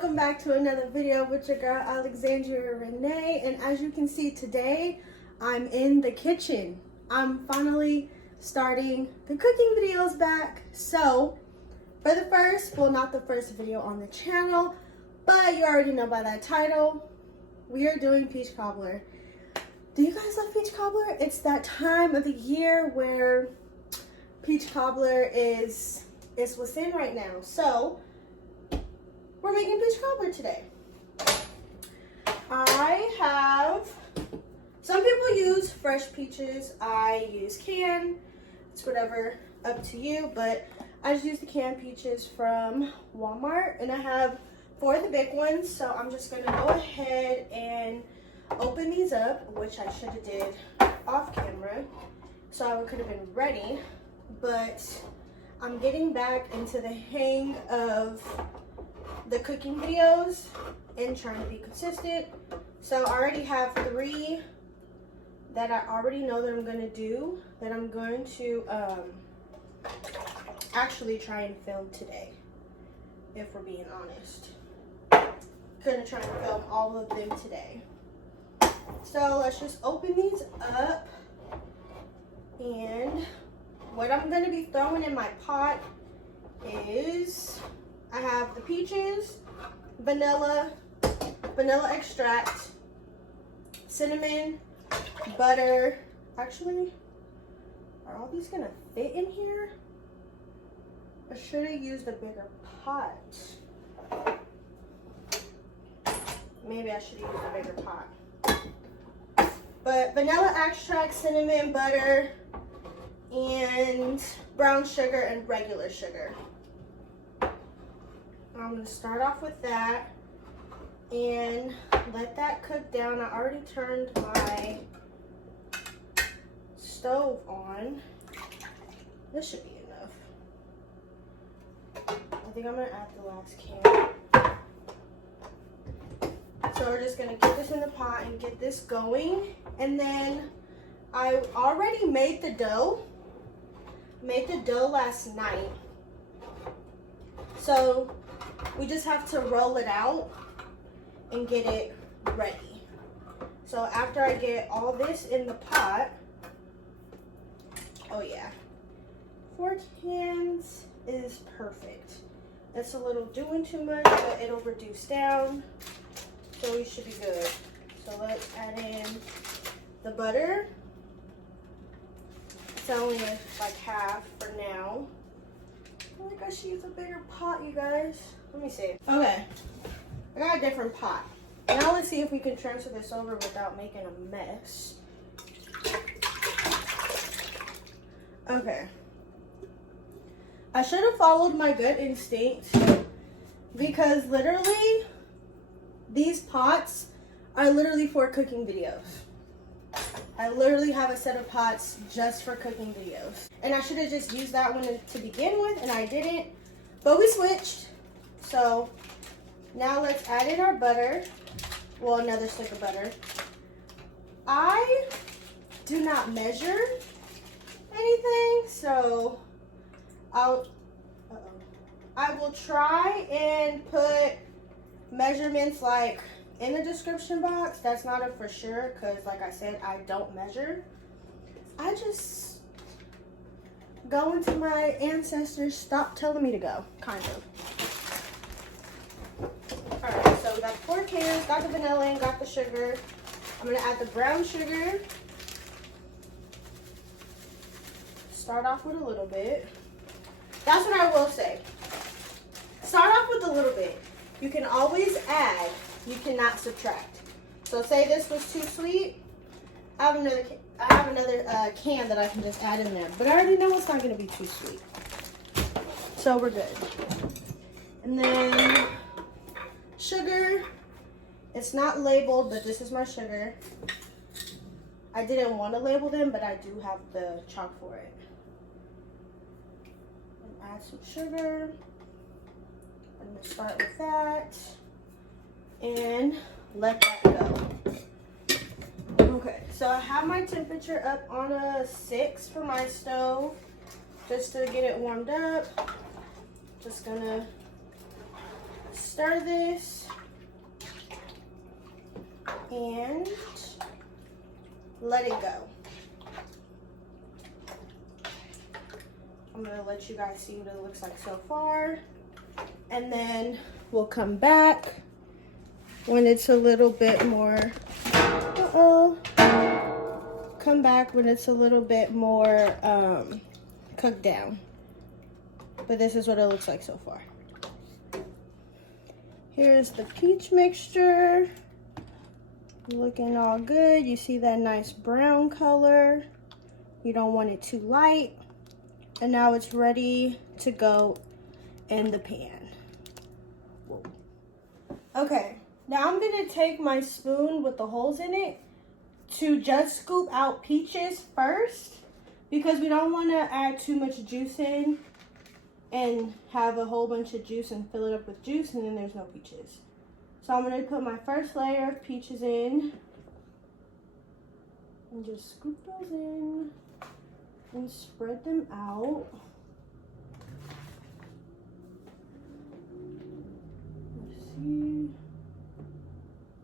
welcome back to another video with your girl Alexandria Rena. And as you can see today, I'm in the kitchen. I'm finally starting the cooking videos back. So for the first, well, not the first video on the channel, but you already know by that title, we are doing peach cobbler. Do you guys love peach cobbler? It's that time of the year where peach cobbler is what's in right now. So we're making peach cobbler today. I have, some people use fresh peaches. I use canned. It's whatever, up to you, but I just use the canned peaches from Walmart, and I have 4 of the big ones. So I'm just gonna go ahead and open these up, which I should have did off camera, so I could have been ready, but I'm getting back into the hang of the cooking videos and trying to be consistent. So I already have 3 that I already know that I'm going to do, that I'm going to actually try and film today, if we're being honest. Gonna try and film all of them today. So let's just open these up, and what I'm going to be throwing in my pot is, I have the peaches, vanilla extract, cinnamon, butter. Actually, are all these going to fit in here? I should have used a bigger pot. Maybe I should have used a bigger pot. But vanilla extract, cinnamon, butter, and brown sugar and regular sugar. I'm going to start off with that and let that cook down. I already turned my stove on. This should be enough. I think I'm going to add the last can. So we're just going to get this in the pot and get this going. And then I already made the dough. Made the dough last night. So we just have to roll it out and get it ready. So after I get all this in the pot, oh yeah, 4 cans is perfect. It's a little doing too much, but it'll reduce down. So we should be good. So let's add in the butter. It's only like half for now. I think I should use a bigger pot, you guys. Let me see. Okay, I got a different pot. Now let's see if we can transfer this over without making a mess. Okay. I should have followed my gut instinct, because literally these pots are literally for cooking videos. I literally have a set of pots just for cooking videos. And I should have just used that one to begin with, and I didn't. But we switched. So now let's add in our butter. Well, another stick of butter. I do not measure anything, so I will try and put measurements like in the description box. That's not a for sure, because like I said, I don't measure. I just go into my ancestors, stop telling me to go, kind of. Alright, so we got 4 cans, got the vanilla and got the sugar. I'm going to add the brown sugar. Start off with a little bit. That's what I will say. Start off with a little bit. You can always add, you cannot subtract. So say this was too sweet, I have another can that I can just add in there. But I already know it's not going to be too sweet. So we're good. And then sugar. It's not labeled, but this is my sugar. I didn't want to label them, but I do have the chalk for it. And add some sugar. I'm going to start with that and let that go. Okay, so I have my temperature up on a 6 for my stove, just to get it warmed up. Just gonna stir this and let it go. I'm gonna let you guys see what it looks like so far. And then we'll come back when it's a little bit more, come back when it's a little bit more cooked down. But this is what it looks like so far. Here's the peach mixture. Looking all good. You see that nice brown color. You don't want it too light. And now it's ready to go in the pan. Whoa. Okay, now I'm gonna take my spoon with the holes in it to just scoop out peaches first, because we don't want to add too much juice in and have a whole bunch of juice and fill it up with juice and then there's no peaches. So I'm going to put my first layer of peaches in and just scoop those in and spread them out. Let's see.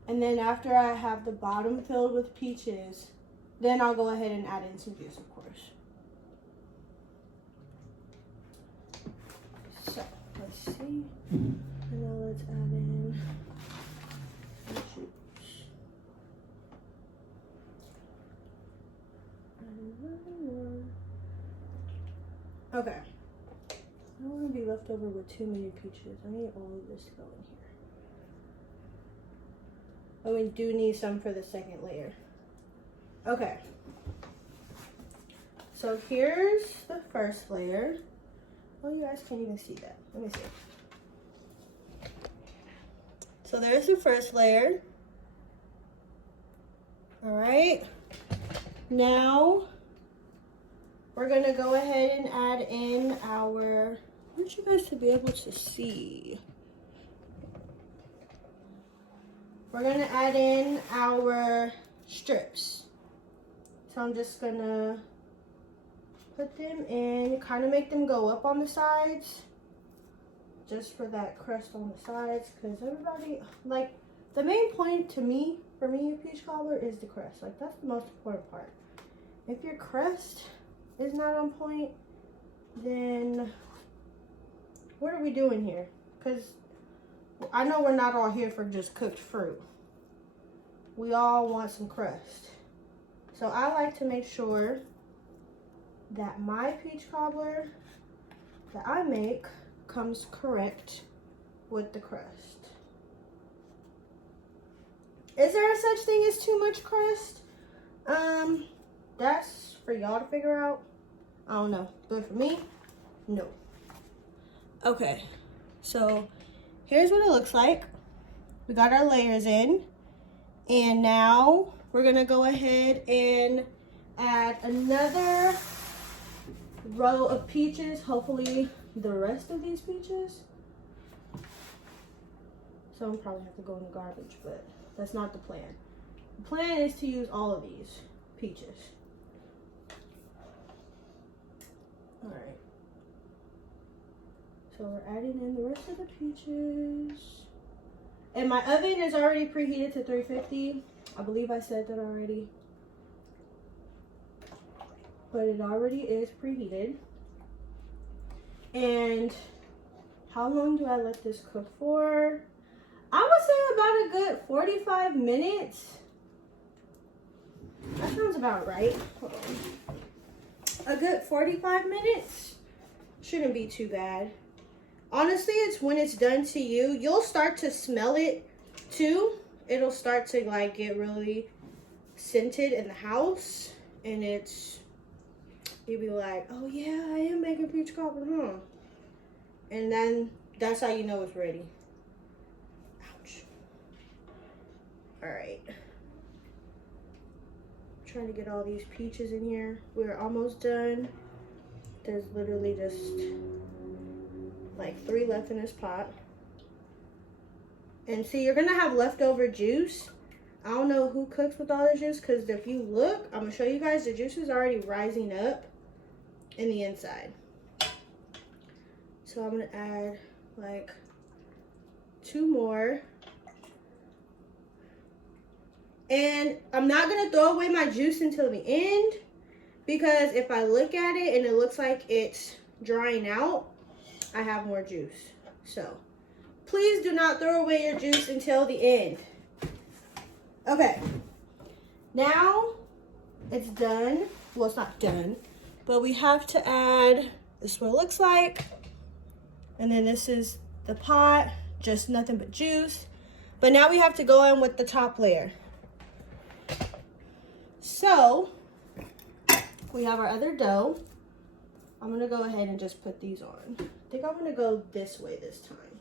And then after I have the bottom filled with peaches, then I'll go ahead and add in some juice, of course. So, let's see. And now let's add in the juice. Okay. I don't want to be left over with too many peaches. I need all of this to go in here. Oh, we do need some for the second layer. Okay. So here's the first layer. Oh, you guys can't even see that. Let me see. So there's the first layer. All right. Now we're gonna go ahead and add in our, I want you guys to be able to see. We're gonna add in our strips. So I'm just gonna put them in, kind of make them go up on the sides, just for that crust on the sides, because everybody, like, the main point to me, for me, a peach cobbler is the crust. Like, that's the most important part. If your crust is not on point, then what are we doing here? Because I know we're not all here for just cooked fruit. We all want some crust. So I like to make sure that my peach cobbler that I make comes correct with the crust. Is there a such thing as too much crust? That's for y'all to figure out. I don't know, but for me, no. Okay, so here's what it looks like. We got our layers in, and now we're gonna go ahead and add another row of peaches, hopefully the rest of these peaches. Some probably have to go in the garbage, but that's not the plan. The plan is to use all of these peaches. All right. So we're adding in the rest of the peaches. And my oven is already preheated to 350. I believe I said that already. But it already is preheated. And how long do I let this cook for? I would say about a good 45 minutes. That sounds about right. Hold on. A good 45 minutes. Shouldn't be too bad. Honestly, it's when it's done to you, you'll start to smell it too. It'll start to like get really scented in the house. And it's, you'll be like, oh yeah, I am making peach cobbler, huh? And then that's how you know it's ready. Ouch. All right. Trying to get all these peaches in here. We're almost done. There's literally just like 3 left in this pot. And see, you're gonna have leftover juice. I don't know who cooks with all the juice, because if you look, I'm gonna show you guys, the juice is already rising up in the inside. So I'm gonna add like 2 more. And I'm not going to throw away my juice until the end, because if I look at it and it looks like it's drying out, I have more juice. So please do not throw away your juice until the end. Okay, now it's done. Well, it's not done, but we have to add, this is what it looks like. And then this is the pot, just nothing but juice. But now we have to go in with the top layer. So we have our other dough. I'm gonna go ahead and just put these on. I think I'm gonna go this way this time,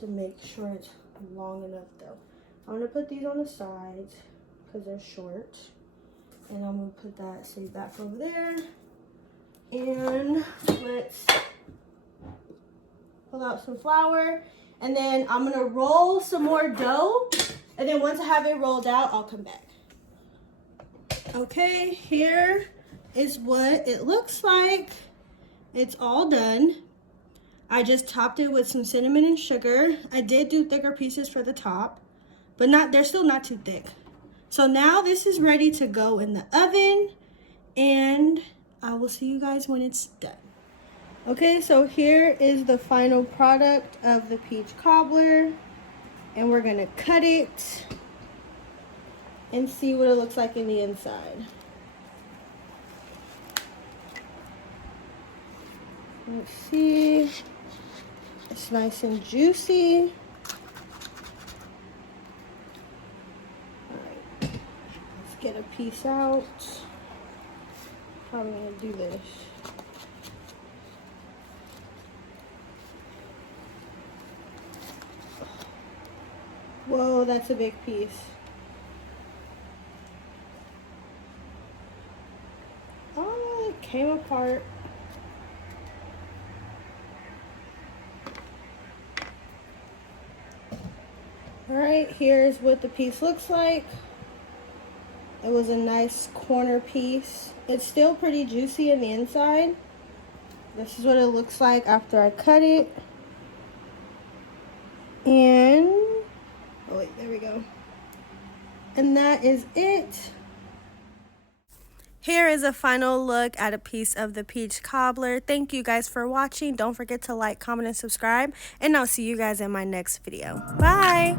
to make sure it's long enough though. I'm gonna put these on the sides because they're short. And I'm gonna put that, save that for over there. And let's pull out some flour. And then I'm gonna roll some more dough. And then once I have it rolled out, I'll come back. Okay, here is what it looks like. It's all done. I just topped it with some cinnamon and sugar. I did do thicker pieces for the top, but they're still not too thick. So now this is ready to go in the oven, and I will see you guys when it's done. Okay, so here is the final product of the peach cobbler, and we're gonna cut it and see what it looks like in the inside. Let's see. It's nice and juicy. All right, let's get a piece out. How am I gonna do this? Whoa, that's a big piece. Oh, it came apart. All right, here's what the piece looks like. It was a nice corner piece. It's still pretty juicy in the inside. This is what it looks like after I cut it. And, oh wait, there we go. And that is it. Here is a final look at a piece of the peach cobbler. Thank you guys for watching. Don't forget to like, comment, and subscribe. And I'll see you guys in my next video. Bye!